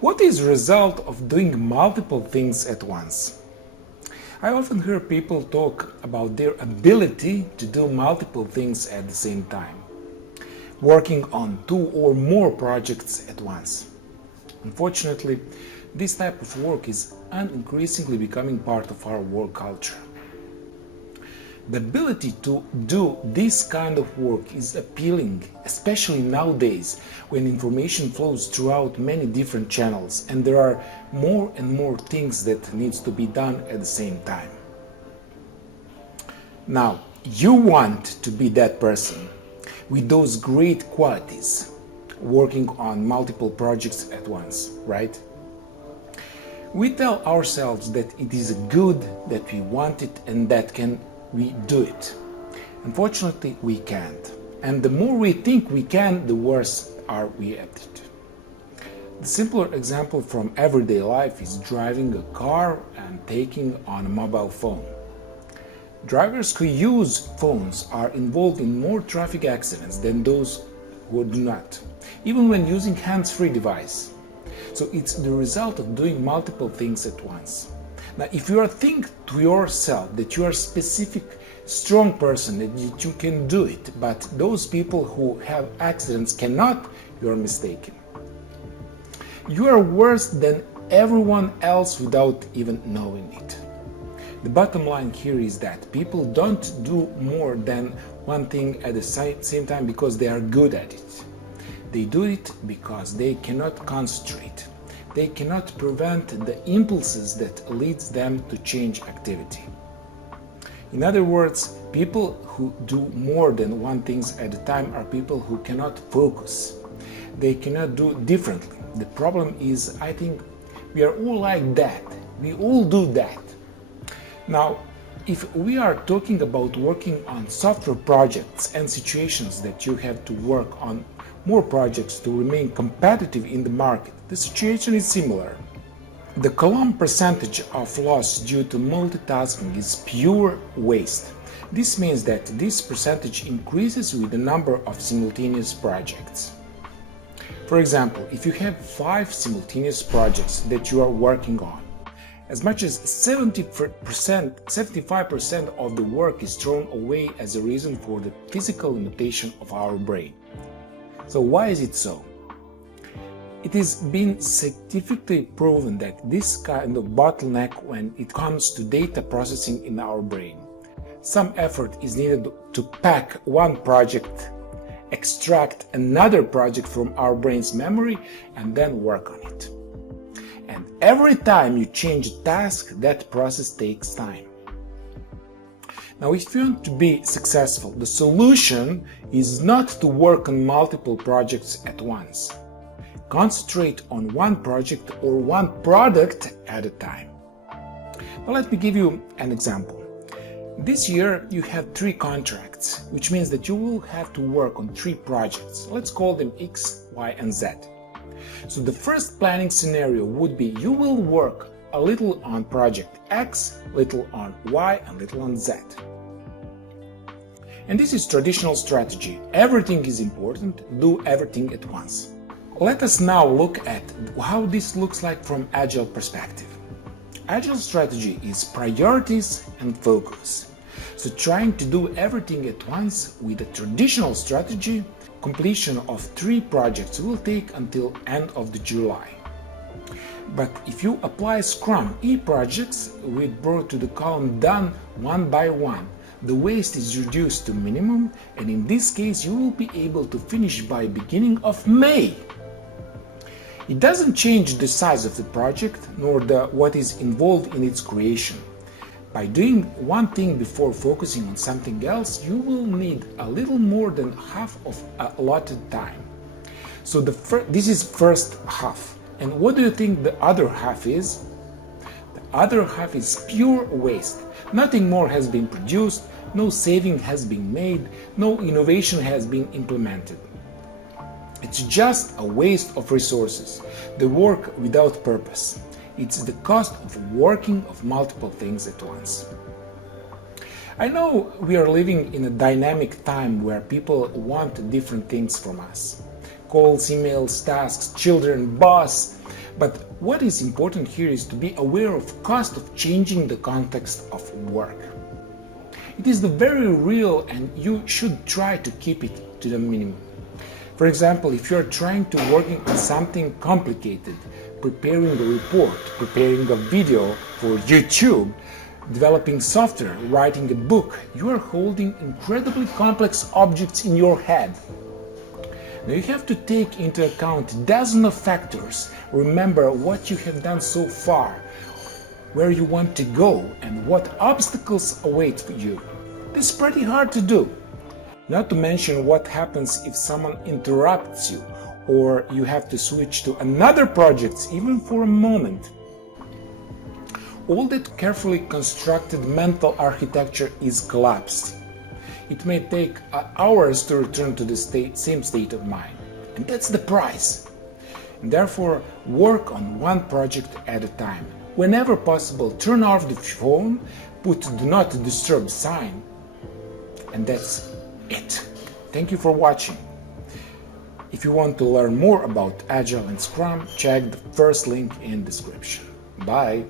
What is the result of doing multiple things at once? I often hear people talk about their ability to do multiple things at the same time, working on 2 or more projects at once. Unfortunately, this type of work is increasingly becoming part of our work culture. The ability to do this kind of work is appealing, especially nowadays when information flows throughout many different channels and there are more and more things that needs to be done at the same time. Now, you want to be that person with those great qualities, working on multiple projects at once, right? We tell ourselves that it is good, that we want it, and that we do it. Unfortunately, we can't. And the more we think we can, the worse are we at it. The simpler example from everyday life is driving a car and taking on a mobile phone. Drivers who use phones are involved in more traffic accidents than those who do not, even when using hands-free device. So it's the result of doing multiple things at once. Now, if you think to yourself that you are a specific, strong person, that you can do it, but those people who have accidents cannot, you are mistaken. You are worse than everyone else without even knowing it. The bottom line here is that people don't do more than one thing at the same time because they are good at it. They do it because they cannot concentrate. They cannot prevent the impulses that leads them to change activity. In other words, people who do more than one thing at a time are people who cannot focus. They cannot do differently. The problem is, I think, we are all like that. We all do that. Now, if we are talking about working on software projects and situations that you have to work on more projects to remain competitive in the market, the situation is similar. The column percentage of loss due to multitasking is pure waste. This means that this percentage increases with the number of simultaneous projects. For example, if you have 5 simultaneous projects that you are working on, as much as 75% of the work is thrown away as a reason for the physical limitation of our brain. So why is it so? It has been scientifically proven that this kind of bottleneck when it comes to data processing in our brain. Some effort is needed to pack one project, extract another project from our brain's memory, and then work on it. And every time you change a task, that process takes time. Now, if you want to be successful, the solution is not to work on multiple projects at once. Concentrate on one project or one product at a time. Now, let me give you an example. This year you have 3 contracts, which means that you will have to work on 3 projects. Let's call them X, Y, and Z. So the first planning scenario would be you will work a little on project X, little on Y, and little on Z. And this is traditional strategy. Everything is important, do everything at once. Let us now look at how this looks like from Agile perspective. Agile strategy is priorities and focus. So trying to do everything at once with a traditional strategy, completion of 3 projects will take until end of July. But if you apply Scrum e-projects with brought to the column done one by one, the waste is reduced to minimum, and in this case you will be able to finish by beginning of May. It doesn't change the size of the project nor what is involved in its creation. By doing one thing before focusing on something else, you will need a little more than half of allotted time. So this is first half. And what do you think the other half is? The other half is pure waste. Nothing more has been produced, no saving has been made, no innovation has been implemented. It's just a waste of resources, the work without purpose. It's the cost of working of multiple things at once. I know we are living in a dynamic time where people want different things from us. Calls, emails, tasks, children, boss. But what is important here is to be aware of cost of changing the context of work. It is the very real, and you should try to keep it to the minimum. For example, if you are trying to working on something complicated, preparing a report, preparing a video for YouTube, developing software, writing a book, you are holding incredibly complex objects in your head. Now you have to take into account dozens of factors. Remember what you have done so far, where you want to go, and what obstacles await you. This is pretty hard to do. Not to mention what happens if someone interrupts you, or you have to switch to another project even for a moment. All that carefully constructed mental architecture is collapsed. It may take hours to return to the same state of mind, and that's the price. And therefore, work on one project at a time. Whenever possible, turn off the phone, put do not disturb sign, and that's it. Thank you for watching. If you want to learn more about Agile and Scrum, check the first link in description. Bye.